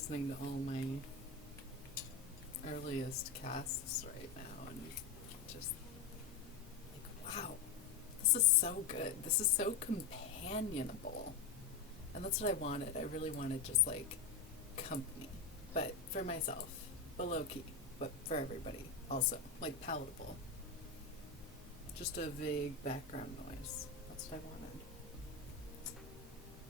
listening to all my earliest casts right now and just like, wow, this is so good. This is so companionable. And that's what I wanted. I really wanted just like company, but for myself, but low key, but for everybody also, like palatable. Just a vague background noise. That's what I wanted.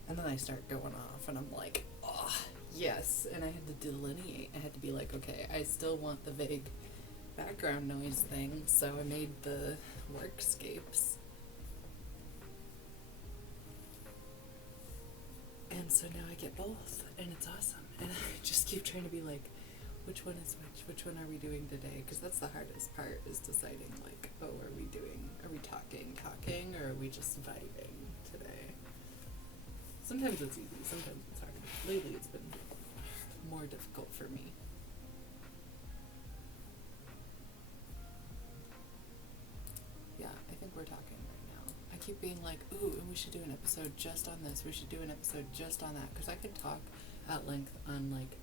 And then I start going off and I'm like, oh, yes. And I had to delineate. I had to be like, okay, I still want the vague background noise thing, so I made the workscapes. And so now I get both, and it's awesome. And I just keep trying to be like, which one is which one are we doing today? Because that's the hardest part, is deciding like, oh, are we talking, or are we just vibing today? Sometimes it's easy, sometimes it's hard. Lately it's been more difficult for me. Yeah, I think we're talking right now. I keep being like, ooh, and we should do an episode just on this, we should do an episode just on that, because I could talk at length on like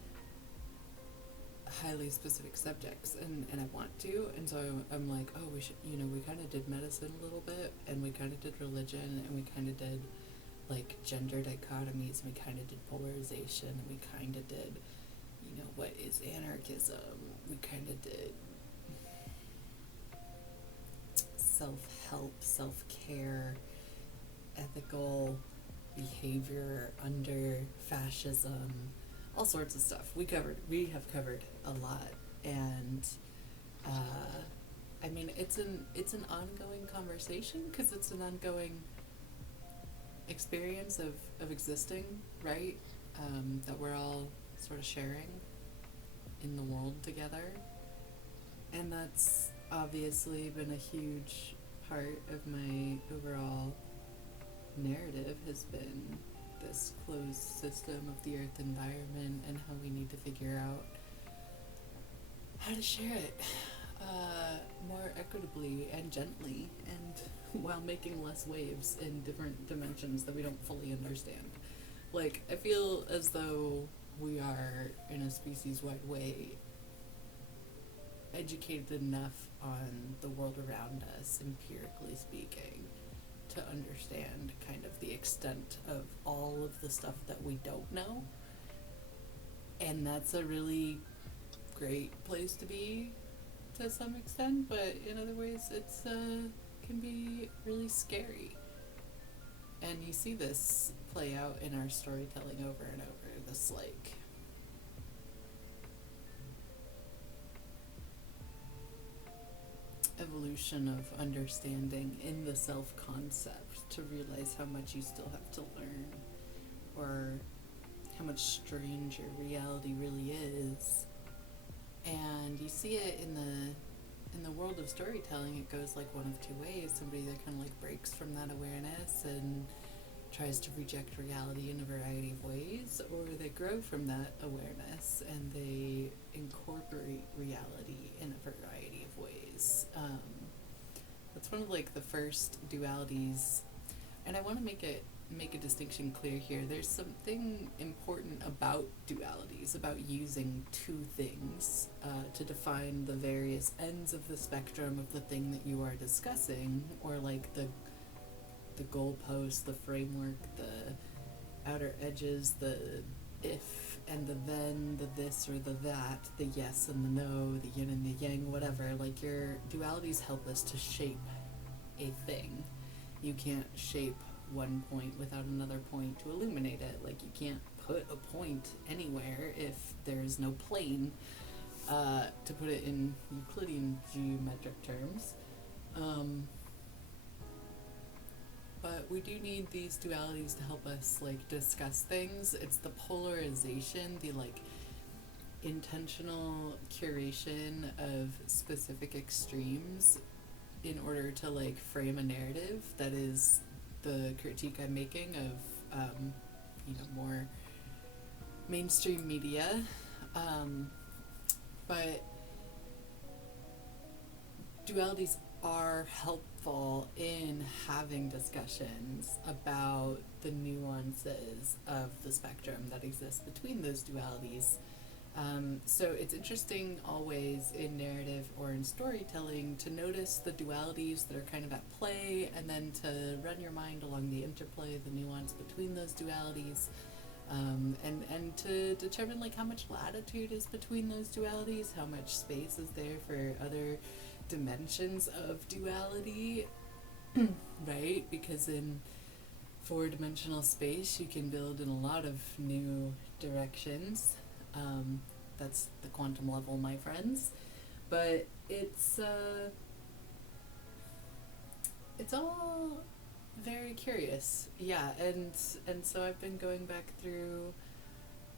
highly specific subjects, and I want to, and so I'm like, oh, we should, we kind of did medicine a little bit, and we kind of did religion, and we kind of did like gender dichotomies, and we kind of did polarization, and we kind of did, what is anarchism, we kind of did self-help, self-care, ethical behavior under fascism, all sorts of stuff. We have covered a lot, and I mean, it's an ongoing conversation, because it's an ongoing experience of existing, right? That we're all sort of sharing in the world together, and that's obviously been a huge part of my overall narrative, has been this closed system of the earth environment, and how we need to figure out how to share it more equitably and gently, and while making less waves in different dimensions that we don't fully understand. Like, I feel as though we are, in a species-wide way, educated enough on the world around us, empirically speaking, to understand kind of the extent of all of the stuff that we don't know. And that's a really great place to be to some extent, but in other ways it's can be really scary. And you see this play out in our storytelling over and over, this like evolution of understanding in the self-concept, to realize how much you still have to learn, or how much stranger reality really is. And you see it in the world of storytelling. It goes like one of two ways: somebody that kind of like breaks from that awareness and tries to reject reality in a variety of ways, or they grow from that awareness and they incorporate reality in a variety of ways. That's one of like the first dualities, and I want to make a distinction clear here. There's something important about dualities, about using two things to define the various ends of the spectrum of the thing that you are discussing, or like the goalpost, the framework, the outer edges, the if and the then, the this or the that, the yes and the no, the yin and the yang, whatever. Like, your dualities help us to shape a thing. You can't shape one point without another point to illuminate it. Like, you can't put a point anywhere if there's no plane, to put it in Euclidean geometric terms. But we do need these dualities to help us like discuss things. It's the polarization, the like intentional curation of specific extremes in order to like frame a narrative that is the critique I'm making of more mainstream media. But dualities are helpful in having discussions about the nuances of the spectrum that exists between those dualities. So it's interesting always in narrative or in storytelling to notice the dualities that are kind of at play, and then to run your mind along the interplay, the nuance between those dualities, and to determine like how much latitude is between those dualities, how much space is there for other dimensions of duality, right? Because in four-dimensional space, you can build in a lot of new directions. That's the quantum level, my friends. But it's all very curious, yeah. And so I've been going back through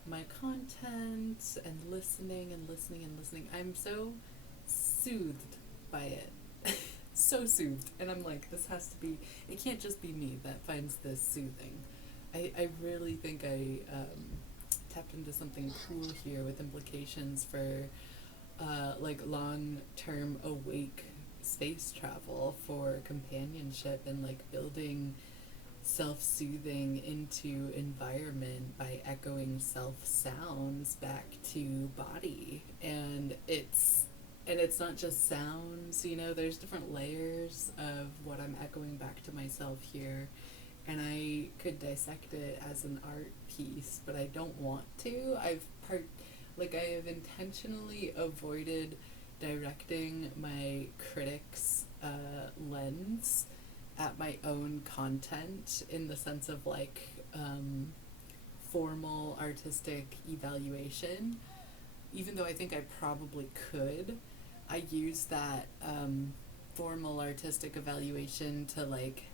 my content and listening and listening and listening. I'm so soothed by it. So soothed. And I'm like, this has to be, it can't just be me that finds this soothing. I really think I tapped into something cool here with implications for like long-term awake space travel for companionship and like building self-soothing into environment by echoing self sounds back to body. And it's not just sounds, you know, there's different layers of what I'm echoing back to myself here, and I could dissect it as an art piece, but I don't want to. I have intentionally avoided directing my critics lens at my own content in the sense of like formal artistic evaluation, even though I think I probably could. I use that formal artistic evaluation to like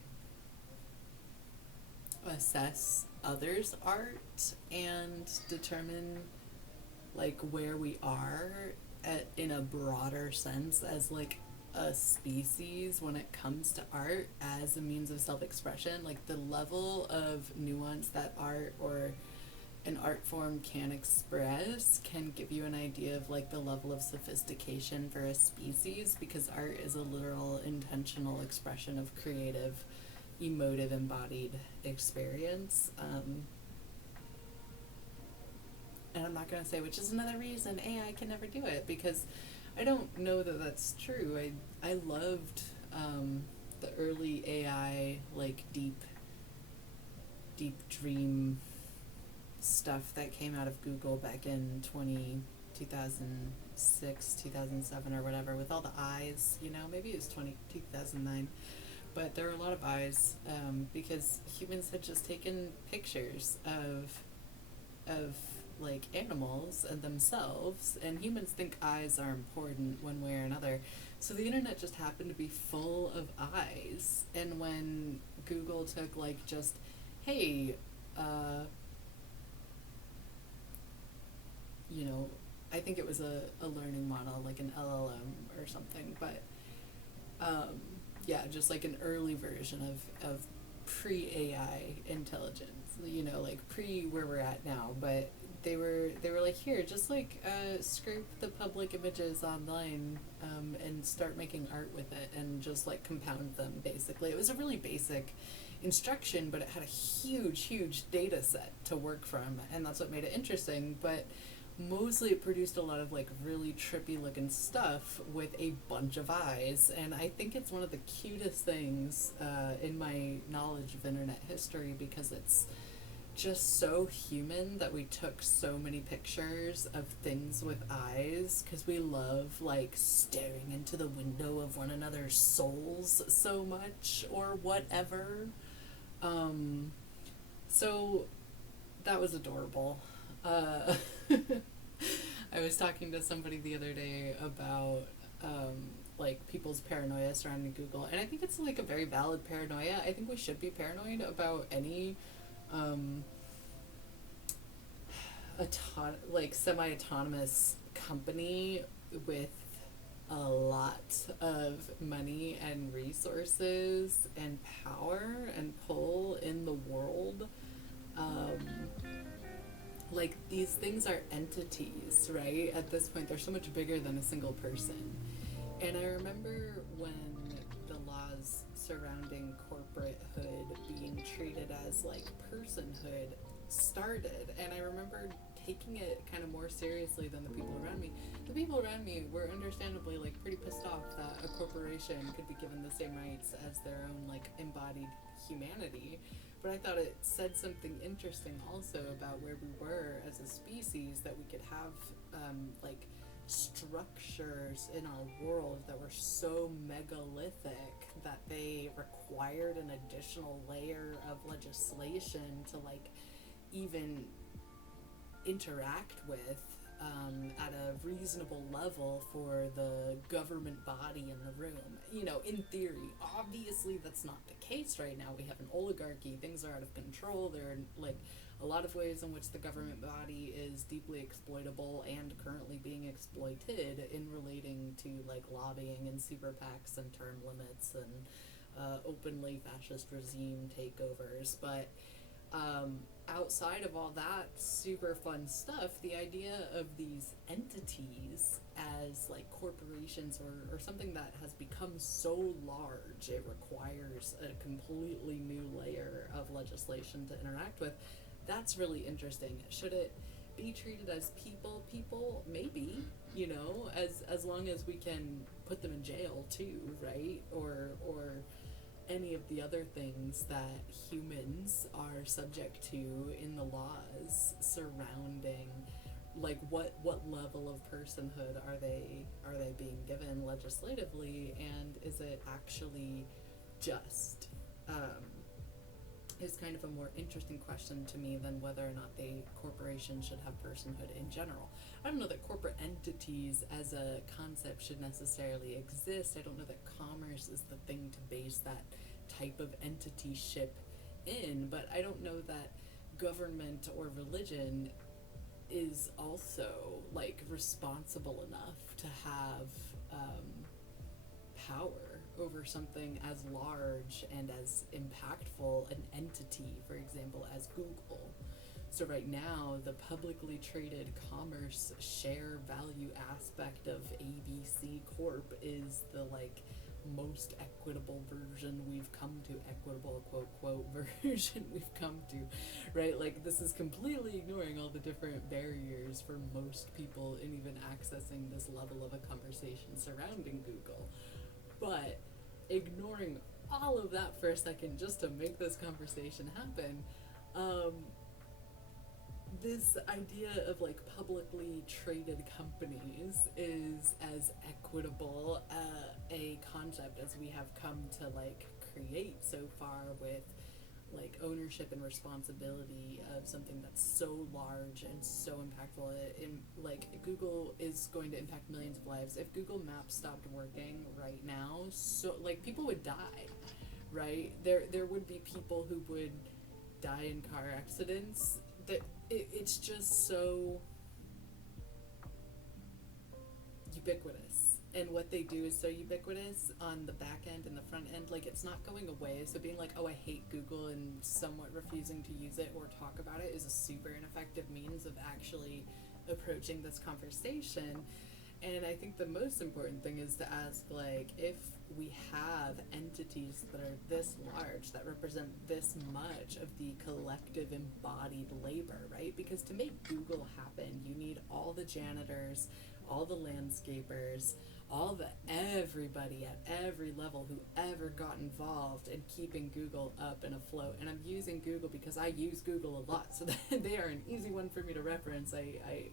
assess others' art and determine like where we are in a broader sense as like a species when it comes to art as a means of self-expression. Like the level of nuance that art or an art form can express can give you an idea of like the level of sophistication for a species, because art is a literal intentional expression of creative, emotive, embodied experience. And I'm not going to say which is another reason AI can never do it, because I don't know that that's true. I loved the early AI, like deep dream stuff that came out of Google back in 2006, 2007 or whatever, with all the eyes, you know, maybe it was 2009. But there were a lot of eyes because humans had just taken pictures of like animals and themselves, and humans think eyes are important one way or another. So the internet just happened to be full of eyes, and when Google took like just, hey, you know, I think it was a learning model, like an LLM or something, but yeah, just like an early version of pre-AI intelligence, you know, like pre where we're at now, but they were like, here, just like scrape the public images online and start making art with it and just like compound them, basically. It was a really basic instruction, but it had a huge data set to work from, and that's what made it interesting. But mostly it produced a lot of like really trippy looking stuff with a bunch of eyes, and I think it's one of the cutest things in my knowledge of internet history, because it's just so human that we took so many pictures of things with eyes, because we love like staring into the window of one another's souls so much or whatever. So that was adorable. I was talking to somebody the other day about like people's paranoia surrounding Google, and I think it's like a very valid paranoia. I think we should be paranoid about any like semi-autonomous company with a lot of money and resources and power and pull in the world. Like these things are entities, right? At this point, they're so much bigger than a single person. And I remember when surrounding corporatehood being treated as like personhood started. And I remember taking it kind of more seriously than the people around me. The people around me were understandably like pretty pissed off that a corporation could be given the same rights as their own like embodied humanity. But I thought it said something interesting also about where we were as a species, that we could have like structures in our world that were so megalithic that they required an additional layer of legislation to like even interact with at a reasonable level for the government body in the room. You know, in theory, obviously that's not the case right now. We have an oligarchy, things are out of control. There are like a lot of ways in which the government body is deeply exploitable and currently being exploited in relating to like lobbying and super PACs and term limits and openly fascist regime takeovers. But outside of all that super fun stuff, the idea of these entities as like corporations or something that has become so large it requires a completely new layer of legislation to interact with, that's really interesting. Should it be treated as people? Maybe, you know, as long as we can put them in jail too, right? Or any of the other things that humans are subject to in the laws surrounding like what level of personhood are they being given legislatively, and is it actually just is kind of a more interesting question to me than whether or not the corporation should have personhood in general. I don't know that corporate entities as a concept should necessarily exist. I don't know that commerce is the thing to base that type of entityship in, but I don't know that government or religion is also like responsible enough to have power over something as large and as impactful an entity, for example, as Google. So right now, the publicly traded commerce share value aspect of ABC Corp is the like most equitable version we've come to, equitable quote version we've come to, right? Like this is completely ignoring all the different barriers for most people in even accessing this level of a conversation surrounding Google. But ignoring all of that for a second just to make this conversation happen, this idea of like publicly traded companies is as equitable a concept as we have come to like create so far, with like ownership and responsibility of something that's so large and so impactful. In like Google is going to impact millions of lives. If Google Maps stopped working right now, so like people would die, right? There would be people who would die in car accidents. That it's just so ubiquitous, and what they do is so ubiquitous on the back end and the front end, like it's not going away. So being like, oh, I hate Google, and somewhat refusing to use it or talk about it is a super ineffective means of actually approaching this conversation. And I think the most important thing is to ask, like, if we have entities that are this large, that represent this much of the collective embodied labor, right? Because to make Google happen, you need all the janitors, all the landscapers, all the everybody at every level who ever got involved in keeping Google up and afloat. And I'm using Google because I use Google a lot, so they are an easy one for me to reference. I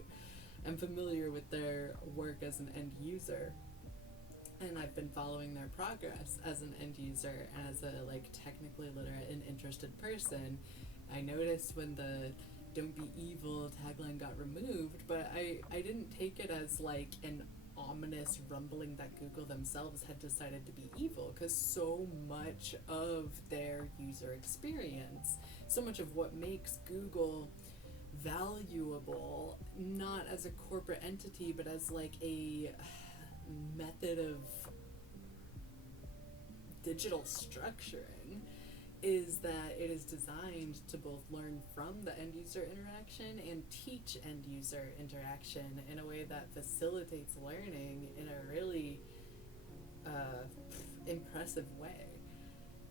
am familiar with their work as an end user, and I've been following their progress as an end user and as a like technically literate and interested person. I noticed when the "Don't be evil" tagline got removed, but I didn't take it as like an ominous rumbling that Google themselves had decided to be evil, because so much of their user experience, so much of what makes Google valuable, not as a corporate entity but as like a method of digital structuring, is that it is designed to both learn from the end user interaction and teach end user interaction in a way that facilitates learning in a really impressive way.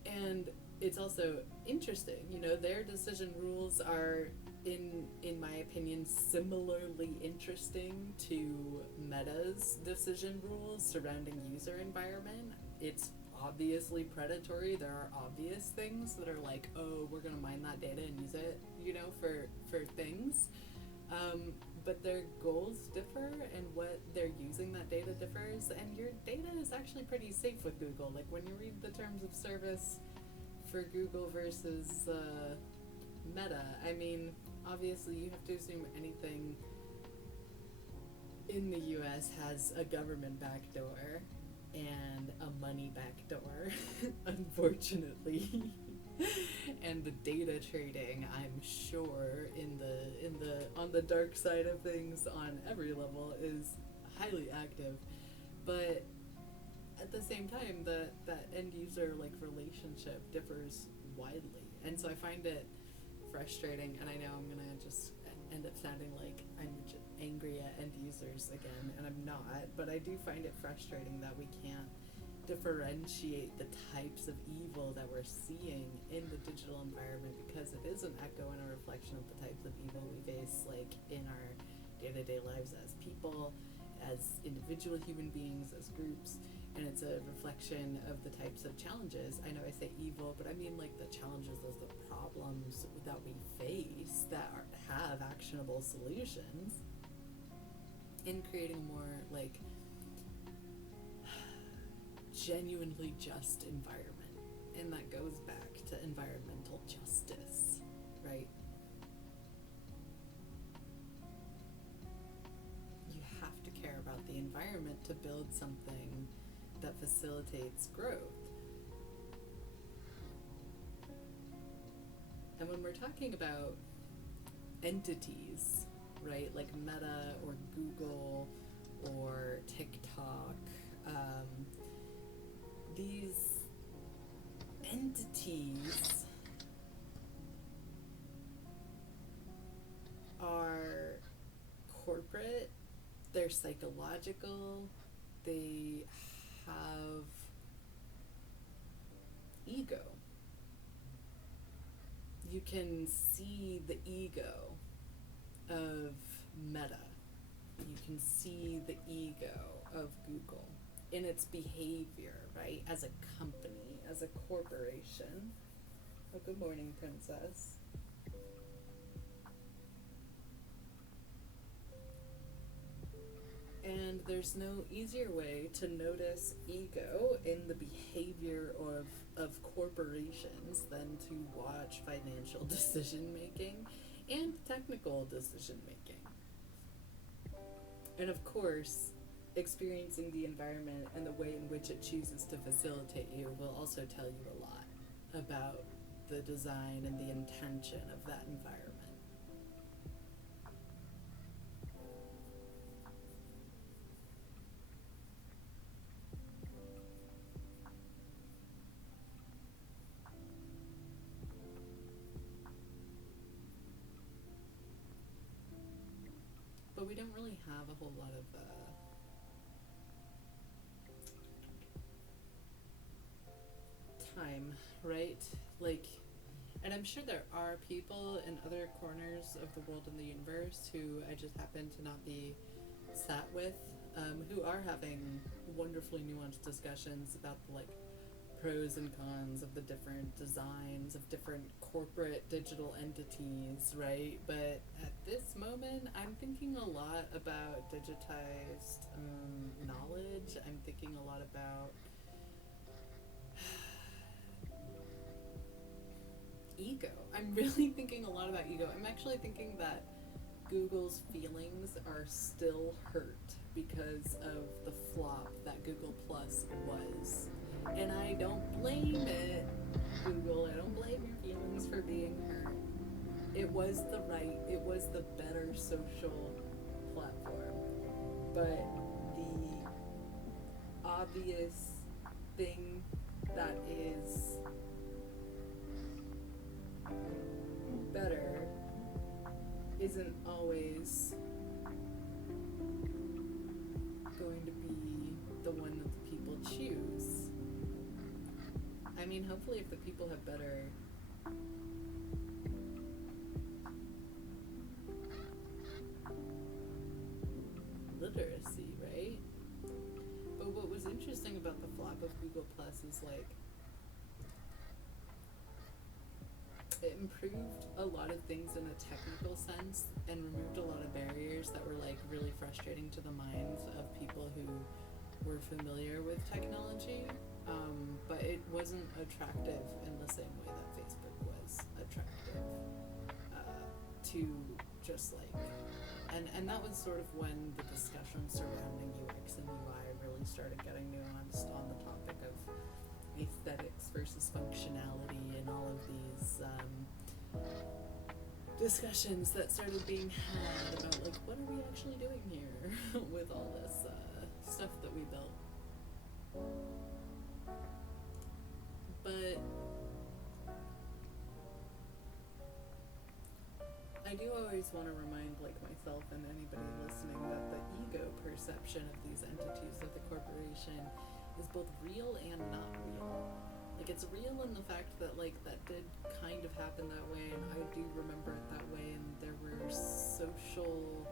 And it's also interesting, you know, their decision rules are, in my opinion, similarly interesting to Meta's decision rules surrounding user environment. It's obviously predatory. There are obvious things that are like, oh, we're gonna mine that data and use it, you know, for things. But their goals differ, and what they're using that data differs, and your data is actually pretty safe with Google. Like when you read the terms of service for Google versus Meta, I mean, obviously you have to assume anything in the US has a government backdoor and a money backdoor, unfortunately. And the data trading, I'm sure, in the on the dark side of things on every level is highly active. But at the same time, that end user like relationship differs widely, and so I find it frustrating. And I know I'm gonna just end up sounding like I'm angry at end users again, and I'm not. But I do find it frustrating that we can't differentiate the types of evil that we're seeing in the digital environment, because it is an echo and a reflection of the types of evil we face, like in our day-to-day lives as people, as individual human beings, as groups. And it's a reflection of the types of challenges. I know I say evil, but I mean like the challenges as the problems that we face that have actionable solutions, in creating a more like genuinely just environment. And that goes back to environmental justice, right? You have to care about the environment to build something that facilitates growth. And when we're talking about entities, right, like Meta or Google or TikTok, these entities are corporate, they're psychological, they have ego. You can see the ego of Meta. You can see the ego of Google in its behavior, right? As a company, as a corporation. Oh, good morning, Princess. And there's no easier way to notice ego in the behavior of corporations than to watch financial decision making and technical decision making. And of course, experiencing the environment and the way in which it chooses to facilitate you will also tell you a lot about the design and the intention of that environment. But we don't really have a whole lot of time, right? Like, and I'm sure there are people in other corners of the world and the universe who I just happen to not be sat with, who are having wonderfully nuanced discussions about the like pros and cons of the different designs of different corporate digital entities, right? But at this moment, I'm thinking a lot about digitized knowledge. I'm thinking a lot about ego. I'm really thinking a lot about ego. I'm actually thinking that Google's feelings are still hurt because of the flop that Google Plus was. And I don't blame it, Google. I don't blame your feelings for being hurt. It was it was the better social platform. But the obvious thing that is better isn't always going to be the one that the people choose. I mean, hopefully if the people have better literacy, right? But what was interesting about the flop of Google Plus is like it improved a lot of things in a technical sense and removed a lot of barriers that were like really frustrating to the minds of people who were familiar with technology. But it wasn't attractive in the same way that Facebook was attractive to just like and that was sort of when the discussion surrounding UX and UI really started getting nuanced on the topic of aesthetics versus functionality and all of these discussions that started being had about like what are we actually doing here with all this stuff that we built. But I do always want to remind like myself and anybody listening that the ego perception of these entities of the corporation is both real and not real. Like it's real in the fact that like that did kind of happen that way, and I do remember it that way, and there were social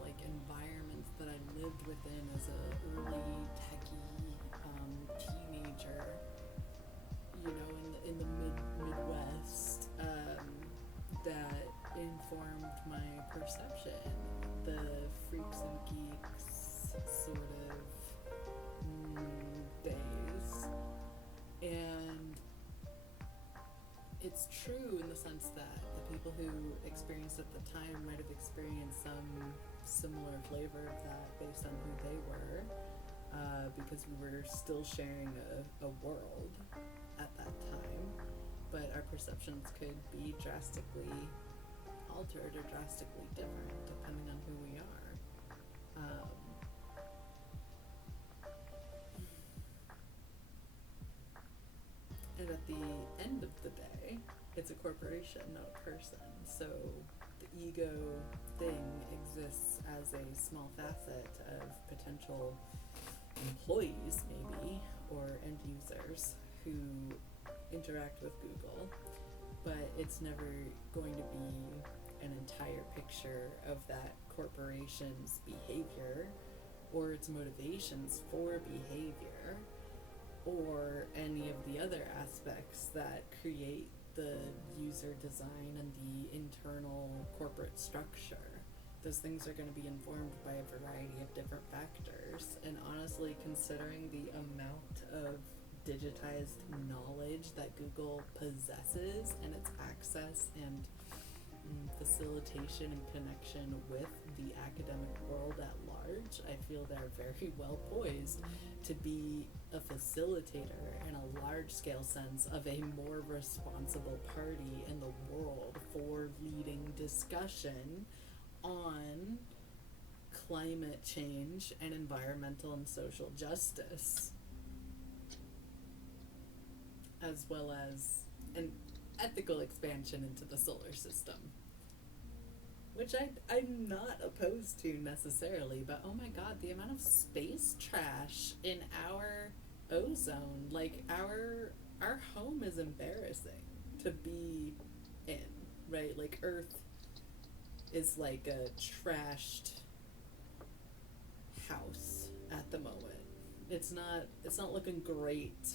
like environments that I lived within as a early techie teenager, you know, in the Midwest, that informed my perception. The freaks and geeks sort of days. And it's true in the sense that the people who experienced at the time might have experienced some similar flavor of that based on who they were, because we were still sharing a world at that time, but our perceptions could be drastically altered or drastically different depending on who we are. And at the end of the day, it's a corporation, not a person. So the ego thing exists as a small facet of potential employees, maybe, or end users who interact with Google, but it's never going to be an entire picture of that corporation's behavior or its motivations for behavior or any of the other aspects that create the user design and the internal corporate structure. Those things are going to be informed by a variety of different factors, and honestly, considering the amount of digitized knowledge that Google possesses and its access and facilitation and connection with the academic world at large, I feel they're very well poised to be a facilitator in a large-scale sense of a more responsible party in the world for leading discussion on climate change and environmental and social justice, as well as an ethical expansion into the solar system, which I'm not opposed to necessarily, but oh my god, the amount of space trash in our ozone, like our home is embarrassing to be in, right? Like Earth is like a trashed house at the moment. It's not looking great.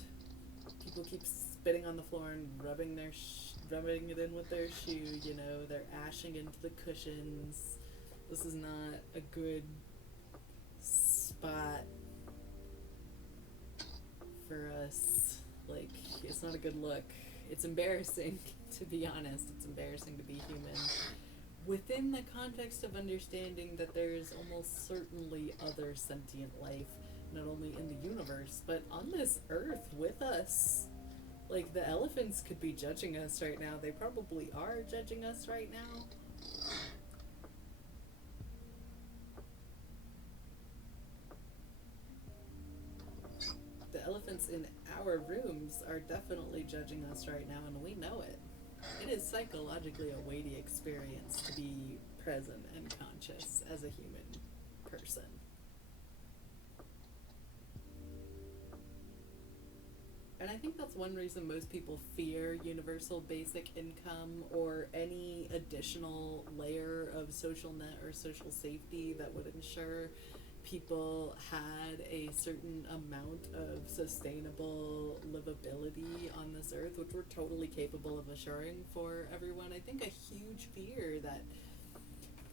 People keep spitting on the floor and rubbing it in with their shoe, you know, they're ashing into the cushions. This is not a good spot for us. Like, it's not a good look. It's embarrassing, to be honest. It's embarrassing to be human. Within the context of understanding that there is almost certainly other sentient life, not only in the universe, but on this earth with us. Like, the elephants could be judging us right now. They probably are judging us right now. The elephants in our rooms are definitely judging us right now, and we know it. It is psychologically a weighty experience to be present and conscious as a human person. And I think that's one reason most people fear universal basic income or any additional layer of social net or social safety that would ensure people had a certain amount of sustainable livability on this earth, which we're totally capable of assuring for everyone. I think a huge fear that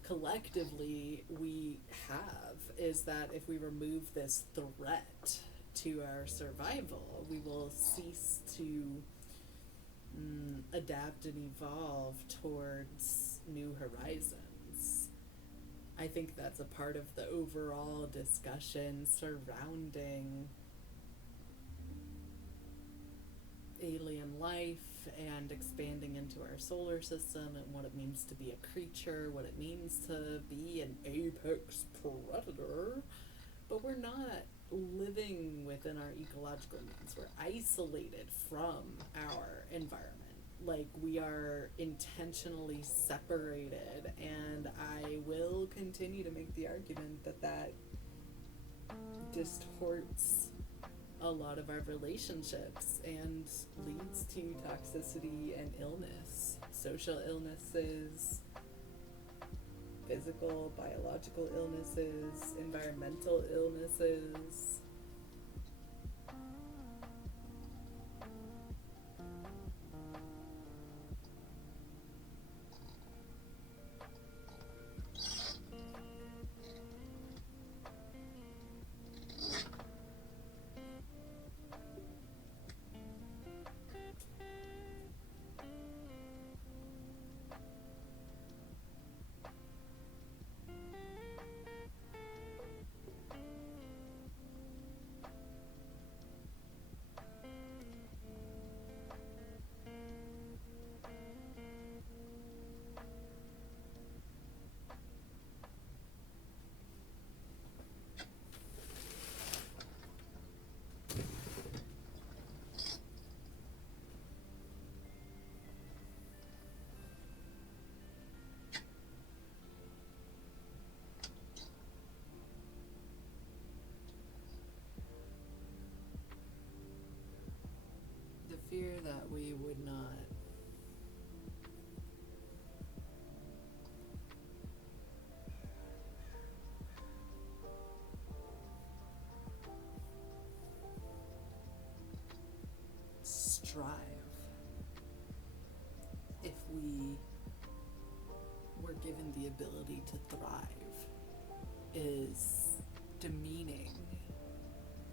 collectively we have is that if we remove this threat to our survival, we will cease to adapt and evolve towards new horizons. I think that's a part of the overall discussion surrounding alien life and expanding into our solar system and what it means to be a creature, what it means to be an apex predator. But we're not living within our ecological means. We're isolated from our environment. Like, we are intentionally separated, and I will continue to make the argument that that distorts a lot of our relationships and leads to toxicity and illness, social illnesses, physical, biological illnesses, environmental illnesses. The fear that we would not strive if we were given the ability to thrive is demeaning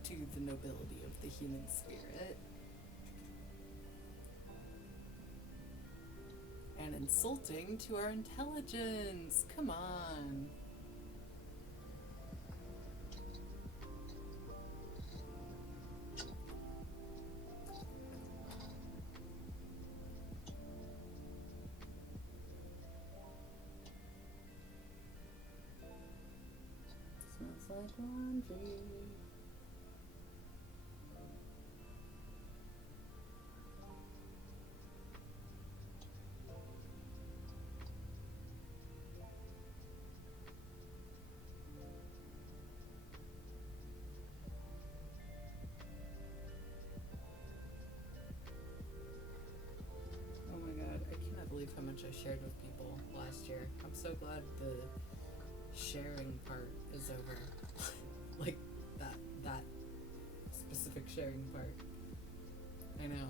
to the nobility of the human spirit and insulting to our intelligence. Come on. Smells like laundry. Oh my god, I cannot believe how much I shared with people last year. I'm so glad the sharing part is over. Like that specific sharing part. I know.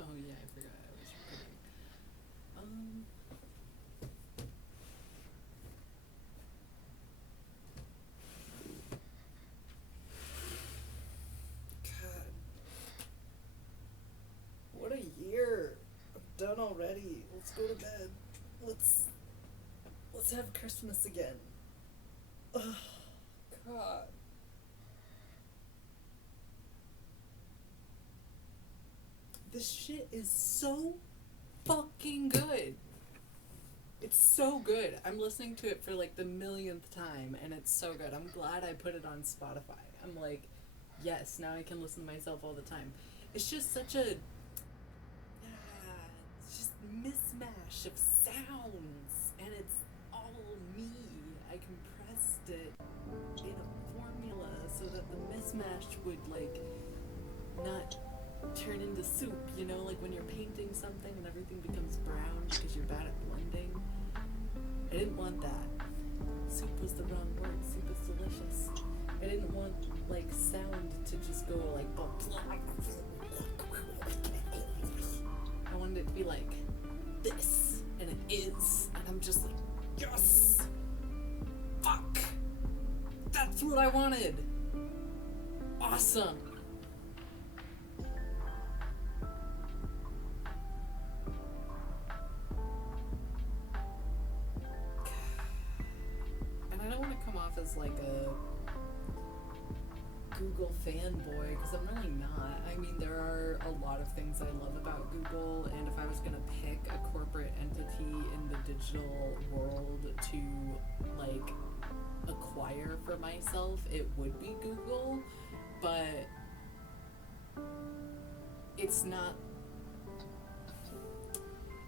Oh yeah, I forgot I was recording. God, what a year! I'm done already. Let's go to bed. Let's have Christmas again. Oh, God. This shit is so fucking good. It's so good. I'm listening to it for like the millionth time, and it's so good. I'm glad I put it on Spotify. I'm like, yes, now I can listen to myself all the time. It's just such a it's just mismatch of sounds, and it's all me. I compressed it in a formula so that the mismatch would like not turn into soup, you know, like when you're painting something and everything becomes brown because you're bad at blending. I didn't want that. Soup was the wrong word. Soup is delicious. I didn't want like sound to just go like I wanted it to be like this, and it is, and I'm just like, yes, fuck, that's what I wanted. Awesome. As like a Google fanboy, because I'm really not. I mean, there are a lot of things I love about Google, and if I was gonna pick a corporate entity in the digital world to like acquire for myself, it would be Google, but it's not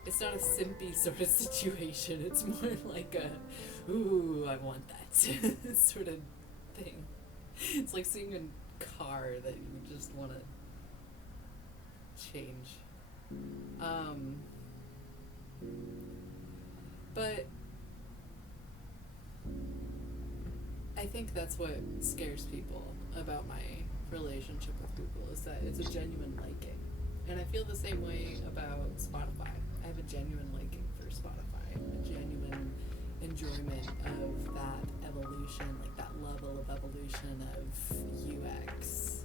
a simpy sort of situation. It's more like a, ooh, I want that sort of thing. It's like seeing a car that you just want to change. But I think that's what scares people about my relationship with Google, is that it's a genuine liking. And I feel the same way about Spotify. I have a genuine liking for Spotify, a genuine enjoyment of that evolution, like that level of evolution of UX.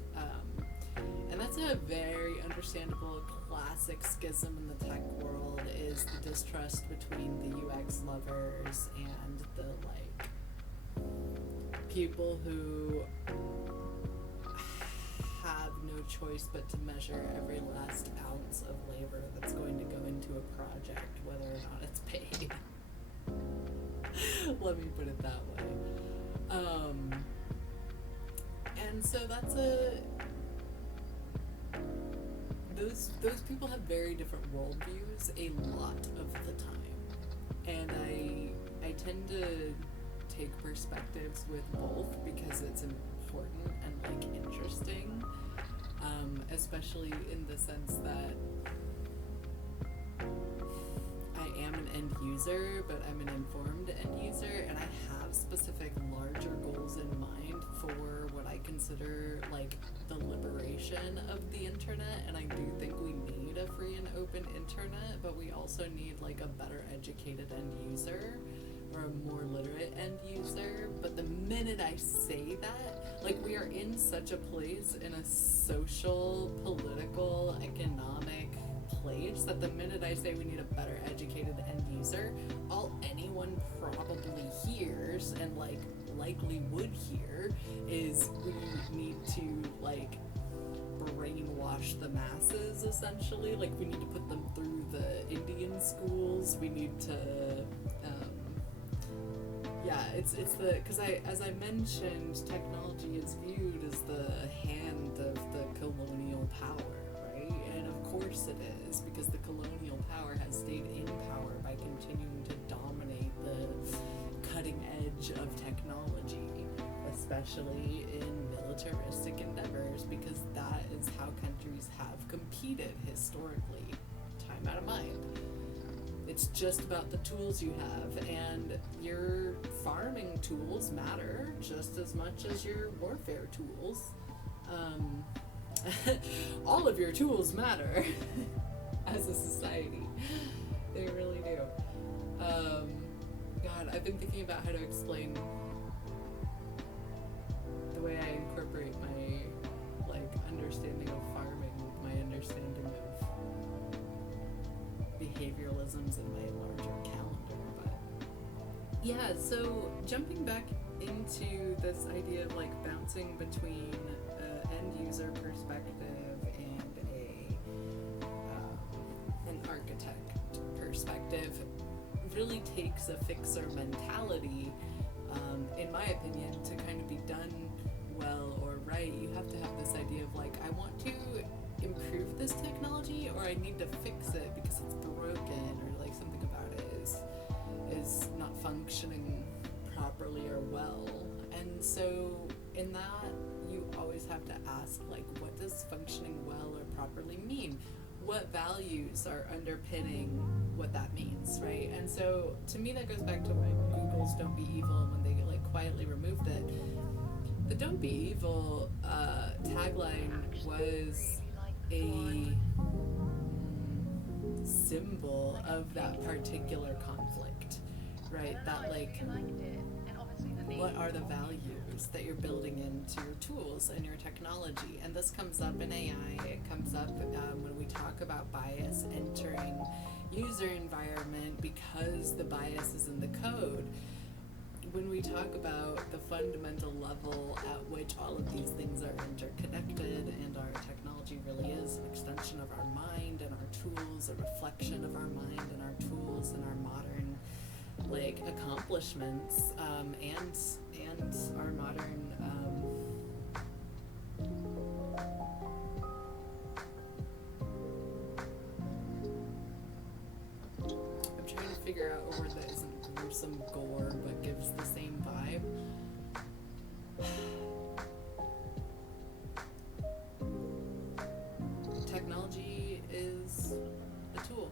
And that's a very understandable classic schism in the tech world, is the distrust between the UX lovers and the like people who have no choice but to measure every last ounce of labor that's going to go into a project, whether or not it's paid. Let me put it that way. And so that's those people have very different worldviews a lot of the time, and I tend to take perspectives with both because it's important and like interesting, especially in the sense that I am an end user, but I'm an informed end user, and I have specific larger goals in mind for what I consider like the liberation of the internet. And I do think we need a free and open internet, but we also need like a better educated end user, or a more literate end user. But the minute I say that, like, we are in such a place, in a social, political, economic place, that the minute I say we need a better educated end user, all anyone probably hears, and like likely would hear, is we need to like brainwash the masses, essentially. Like, we need to put them through the Indian schools. We need to it's the, because as I mentioned, technology is viewed as the hand of the colonial power, right? And of course it is, because the colonial power has stayed in power by continuing to dominate the cutting edge of technology, especially in militaristic endeavors, because that is how countries have competed historically, time out of mind. It's just about the tools you have, and your farming tools matter just as much as your warfare tools. All of your tools matter. as a society. They really do. God, I've been thinking about how to explain the way I incorporate my understanding of farming with my understanding of behavioralisms in my larger calendar. But yeah, so jumping back into this idea of bouncing between end user perspective and an architect perspective really takes a fixer mentality, in my opinion, to kind of be done well or right. You have to have this idea of I want to improve this technology, or I need to fix it because it's broken, or something about it is not functioning properly or well. And so in that, you always have to ask what does functioning well or properly mean? What values are underpinning what that means, right? And so to me that goes back to why Google's "Don't Be Evil" when they quietly removed it. The "Don't Be Evil" tagline was a symbol of that particular conflict, right? That what are the values that you're building into your tools and your technology? And this comes up in AI. It comes up when we talk about bias entering user environment because the bias is in the code. When we talk about the fundamental level at which all of these things are interconnected, and our technology really is an extension of our mind and our tools, a reflection of our mind and our tools and our modern accomplishments, and our modern I'm trying to figure out a word that isn't gruesome gore but gives the same vibe. Technology is a tool.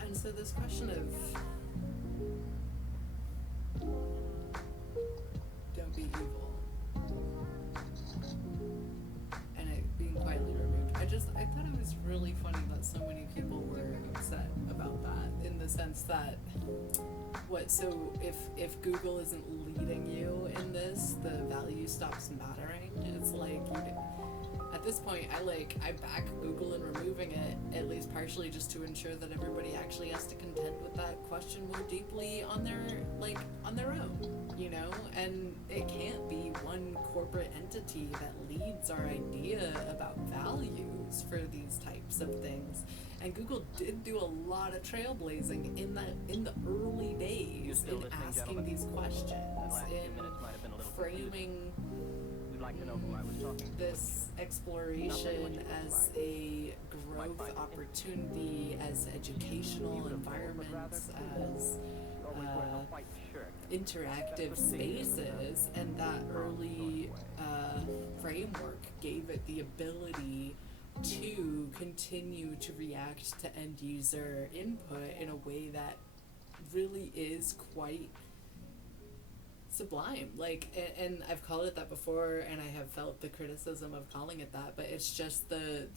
And so this question of "Don't be evil" and it being quietly removed, I thought it was really funny that so many people were upset about that, in the sense that so if Google isn't leading you in this, the value stops mattering. It's at this point I back Google in removing it, at least partially just to ensure that everybody actually has to contend with that question more deeply on their own, and it can't be one corporate entity that leads our idea about values for these types of things. And Google did do a lot of trailblazing in the early days in asking these questions, in framing this exploration as a growth opportunity, as educational environments, as interactive spaces, and that early framework gave it the ability to continue to react to end user input in a way that really is quite sublime. And I've called it that before, and I have felt the criticism of calling it that, but it's just the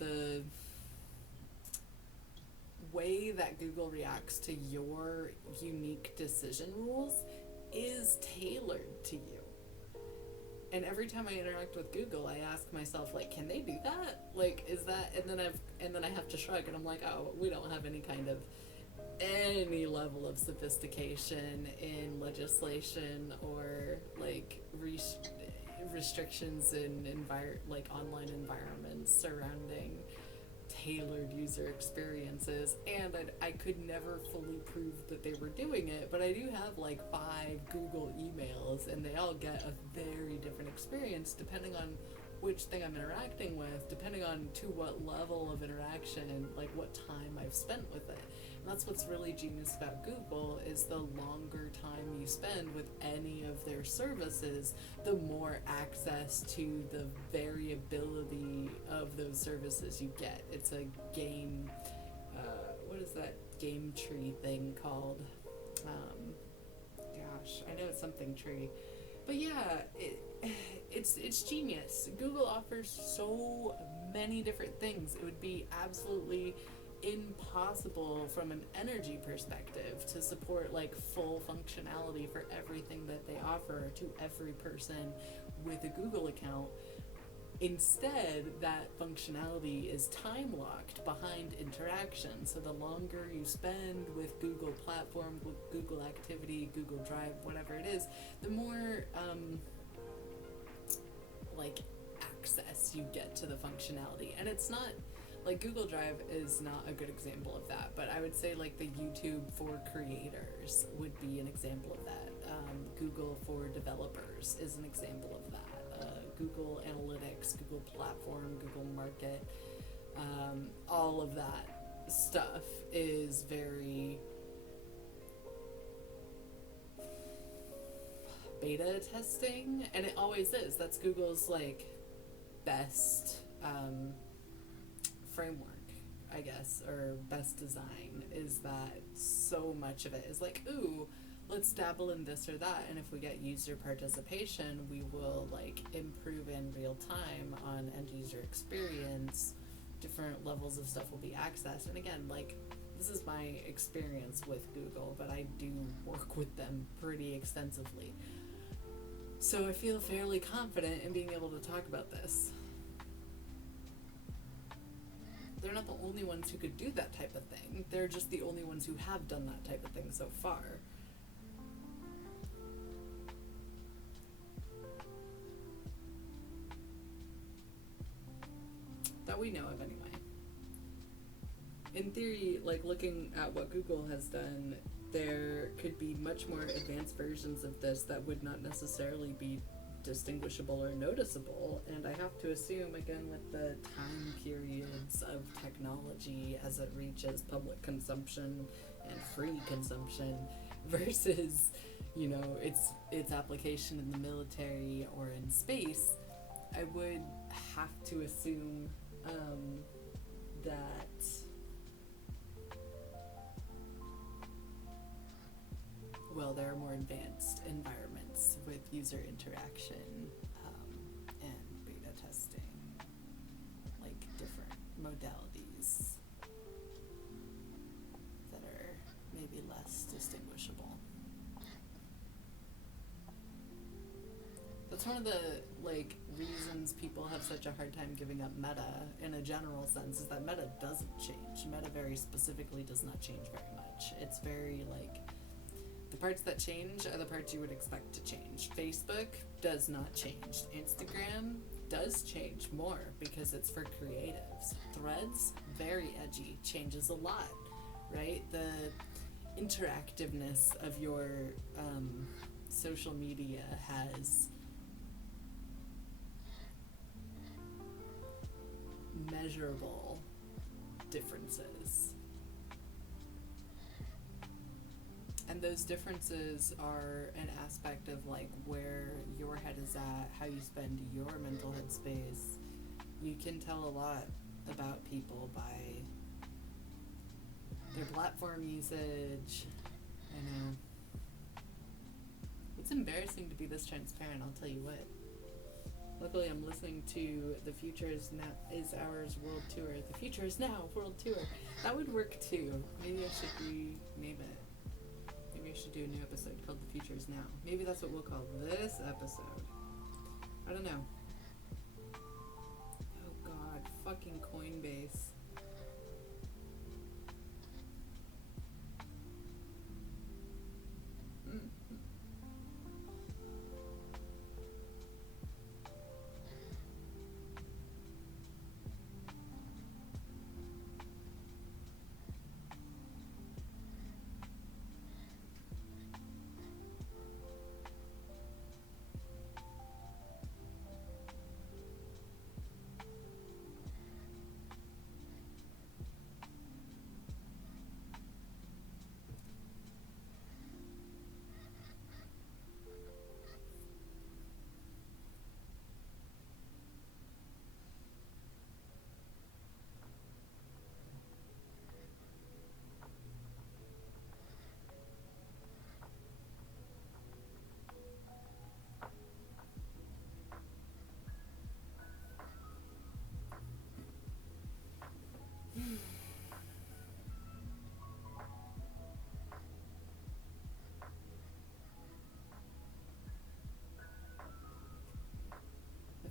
way that Google reacts to your unique decision rules is tailored to you. And every time I interact with Google, I ask myself, can they do that? Is that, and then I have to shrug, and I'm like, oh, we don't have any level of sophistication in legislation or restrictions in online environments surrounding tailored user experiences, and I could never fully prove that they were doing it, but I do have 5 Google emails, and they all get a very different experience depending on which thing I'm interacting with, depending on to what level of interaction, what time I've spent with it. And that's what's really genius about Google, is the longer time you spend with any of their services, the more access to the variability of those services you get. It's a game, what is that game tree thing called? Gosh, I know it's something tree. But yeah, it's genius. Google offers so many different things. It would be absolutely impossible from an energy perspective to support like full functionality for everything that they offer to every person with a Google account. Instead, that functionality is time locked behind interaction. So the longer you spend with Google platform, with Google activity, Google Drive, whatever it is, the more like access you get to the functionality. And it's not like Google Drive is not a good example of that, but I would say like the YouTube for creators would be an example of that. Google for developers is an example of that. Google Analytics, Google Platform, Google Market, all of that stuff is very beta testing, and it always is. That's Google's like best framework, I guess, or best design, is that so much of it is like, ooh, let's dabble in this or that, and if we get user participation, we will like improve in real time on end user experience. Different levels of stuff will be accessed. And again, like, this is my experience with Google, but I do work with them pretty extensively, so I feel fairly confident in being able to talk about this. They're not the only ones who could do that type of thing. They're just the only ones who have done that type of thing so far. That we know of, anyway. In theory, like, looking at what Google has done, there could be much more advanced versions of this that would not necessarily be distinguishable or noticeable. And I have to assume, again, with the time periods of technology as it reaches public consumption and free consumption versus, you know, its application in the military or in space, I would have to assume that well, there are more advanced environments with user interaction and beta testing, like different modalities that are maybe less distinguishable. That's one of the like reasons people have such a hard time giving up Meta in a general sense, is that Meta doesn't change. Meta very specifically does not change very much. It's very like, the parts that change are the parts you would expect to change. Facebook does not change. Instagram does change more because it's for creatives. Threads, very edgy, changes a lot, right? The interactiveness of your social media has measurable differences. And those differences are an aspect of like where your head is at, how you spend your mental headspace. You can tell a lot about people by their platform usage. I know. It's embarrassing to be this transparent, I'll tell you what. Luckily, I'm listening to The Future is Ours World Tour. The Future is Now World Tour. That would work too. Maybe I should rename it. Maybe I should do a new episode called The Future is Now. Maybe that's what we'll call this episode. I don't know. Oh god, fucking Coinbase.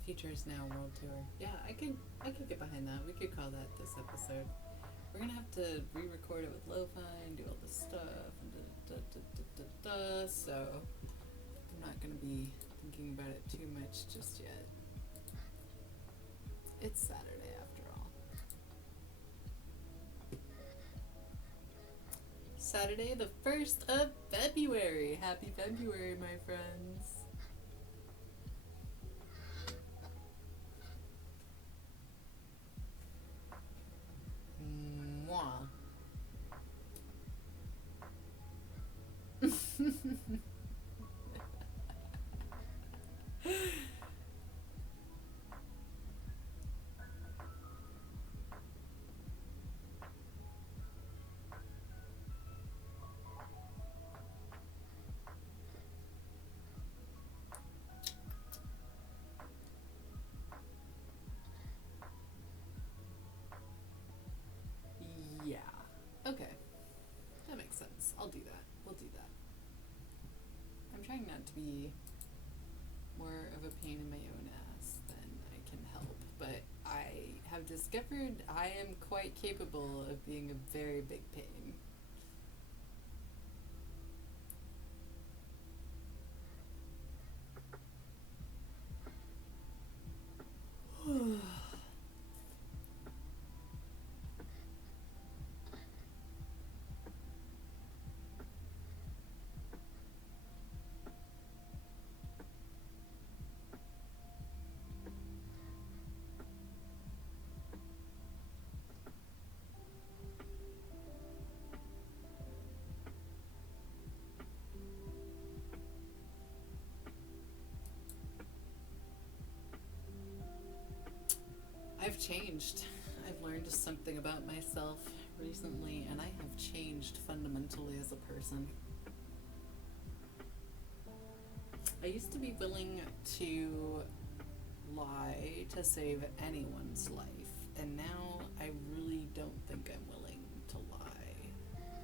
Future is Now World Tour. Yeah, I could get behind that. We could call that this episode. We're gonna have to re-record it with lo-fi and do all this stuff and so I'm not gonna be thinking about it too much just yet. It's Saturday after all. Saturday, the 1st of February. Happy February, my friends. Mwah. Yeah. Okay. That makes sense. I'll do that. We'll do that. I'm trying not to be more of a pain in my own ass than I can help, but I have discovered I am quite capable of being a very big pain. I've changed. I've learned something about myself recently, and I have changed fundamentally as a person. I used to be willing to lie to save anyone's life, and now I really don't think I'm willing to lie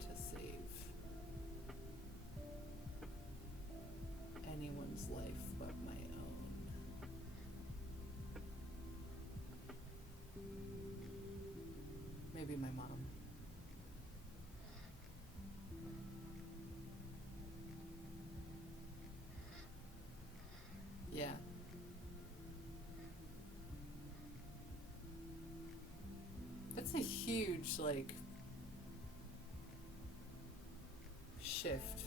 to save anyone's life but my own. Maybe my mom. Yeah. That's a huge, shift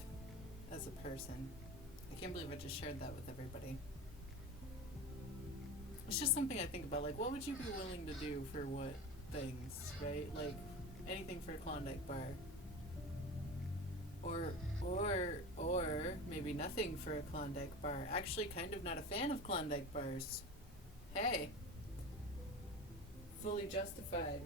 as a person. I can't believe I just shared that with everybody. It's just something I think about, what would you be willing to do for what things, right? Anything for a Klondike bar. Or maybe nothing for a Klondike bar. Actually, kind of not a fan of Klondike bars. Hey. Fully justified.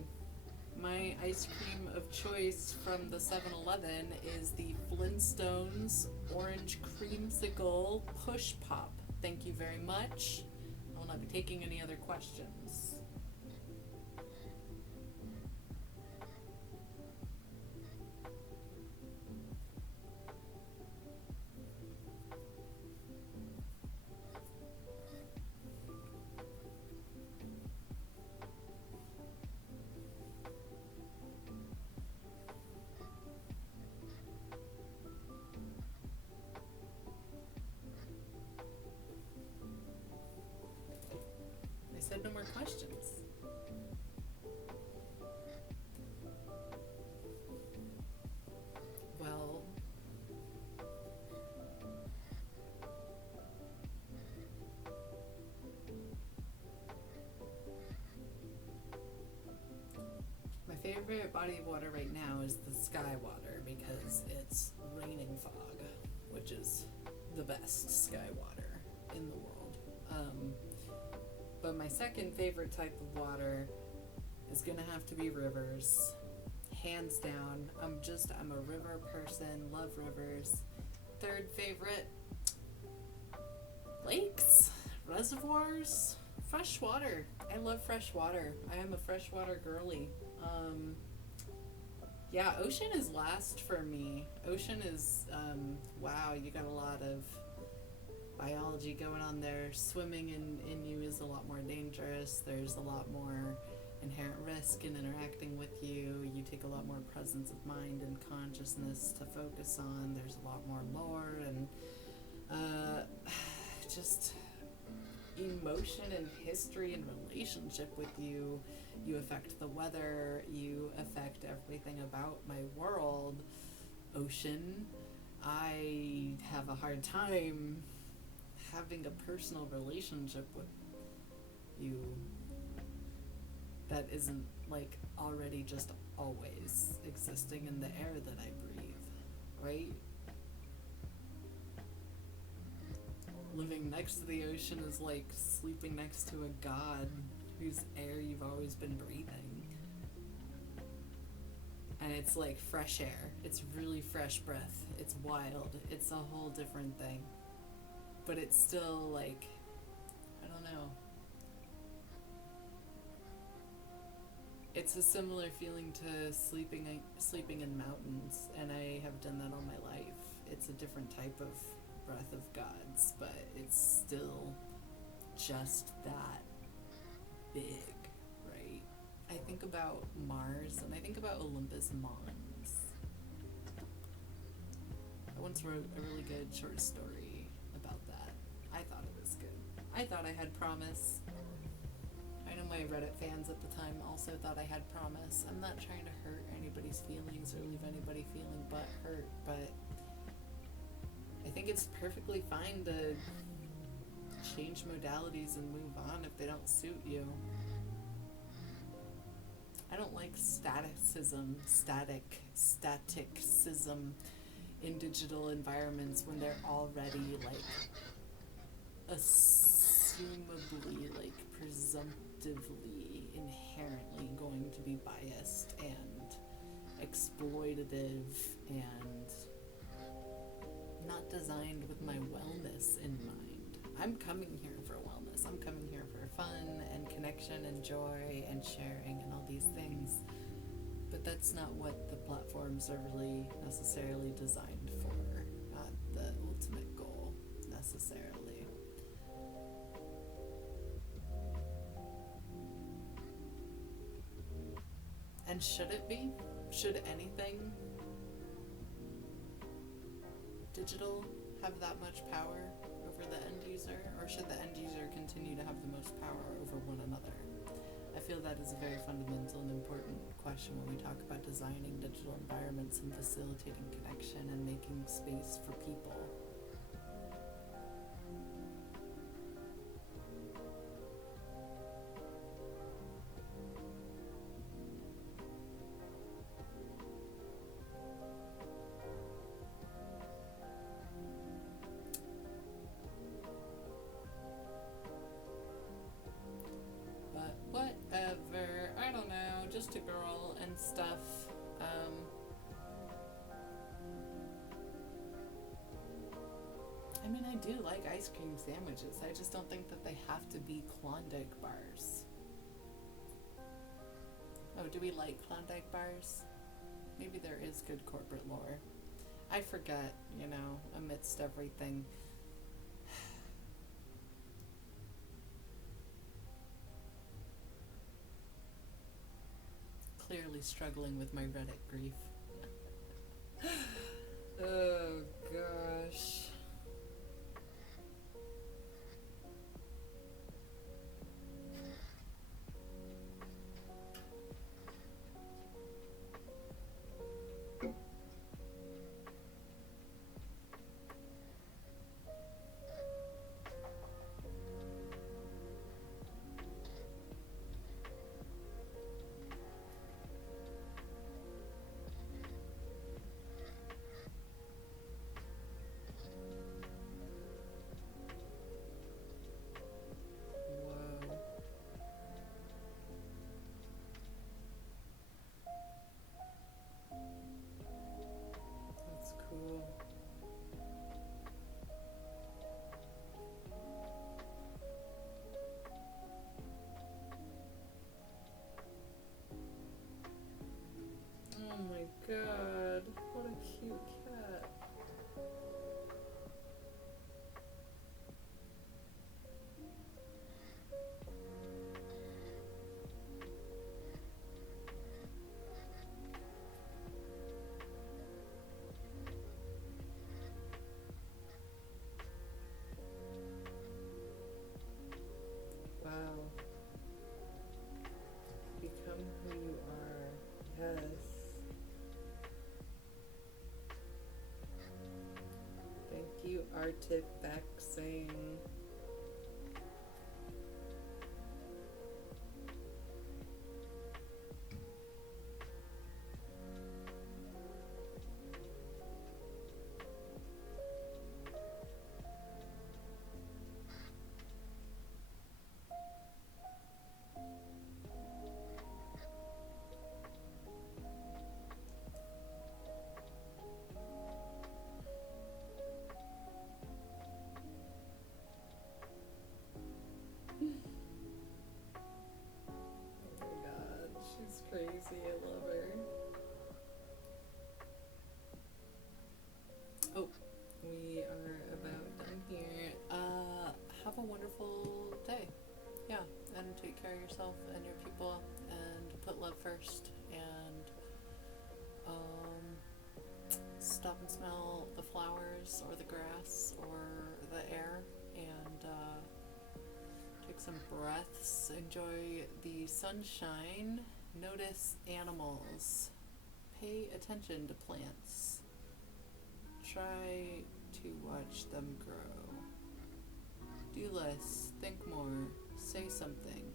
My ice cream of choice from the 7-Eleven is the Flintstones Orange Creamsicle Push Pop. Thank you very much. I will not be taking any other questions. They said no more questions. Well, my favorite body of water right now is the sky water because it's raining fog, which is the best sky water in the world. But my second favorite type of water is gonna have to be rivers. Hands down. I'm a river person, love rivers. Third favorite, lakes, reservoirs, fresh water. I love fresh water. I am a freshwater girly. Yeah, ocean is last for me. Ocean is, wow, you got a lot of biology going on there. Swimming in you is a lot more dangerous. There's a lot more inherent risk in interacting with you. You take a lot more presence of mind and consciousness to focus on. There's a lot more lore and just emotion and history and relationship with you. You affect the weather. You affect everything about my world. Ocean. I have a hard time having a personal relationship with you that isn't like already just always existing in the air that I breathe, right? Living next to the ocean is like sleeping next to a god whose air you've always been breathing. And it's like fresh air. It's really fresh breath. It's wild. It's a whole different thing. But it's still like, I don't know. It's a similar feeling to sleeping in mountains, and I have done that all my life. It's a different type of breath of gods, but it's still just that big, right? I think about Mars, and I think about Olympus Mons. I once wrote a really good short story about that. I thought it was good. I thought I had promise. I know my Reddit fans at the time also thought I had promise. I'm not trying to hurt anybody's feelings or leave anybody feeling hurt, but I think it's perfectly fine to change modalities and move on if they don't suit you. I don't like staticism in digital environments when they're already like assumably, like presumptively, inherently going to be biased and exploitative and not designed with my wellness in mind. I'm coming here for wellness. I'm coming here for fun and connection and joy and sharing and all these things. But that's not what the platforms are really necessarily designed for. Not the ultimate goal, necessarily. And should it be? Should anything digital have that much power over the end user, or should the end user continue to have the most power over one another? I feel that is a very fundamental and important question when we talk about designing digital environments and facilitating connection and making space for people. Whatever, I don't know, just a girl and stuff. I mean, I do like ice cream sandwiches. I just don't think that they have to be Klondike bars. Oh, do we like Klondike bars? Maybe there is good corporate lore. I forget, amidst everything. Clearly struggling with my Reddit grief. Oh gosh. artifactsing. She's crazy. I love her. Oh, we are about done here. Have a wonderful day. Yeah, and take care of yourself and your people, and put love first, and stop and smell the flowers or the grass or the air, and take some breaths. Enjoy the sunshine. Notice animals. Pay attention to plants. Try to watch them grow. Do less. Think more. Say something.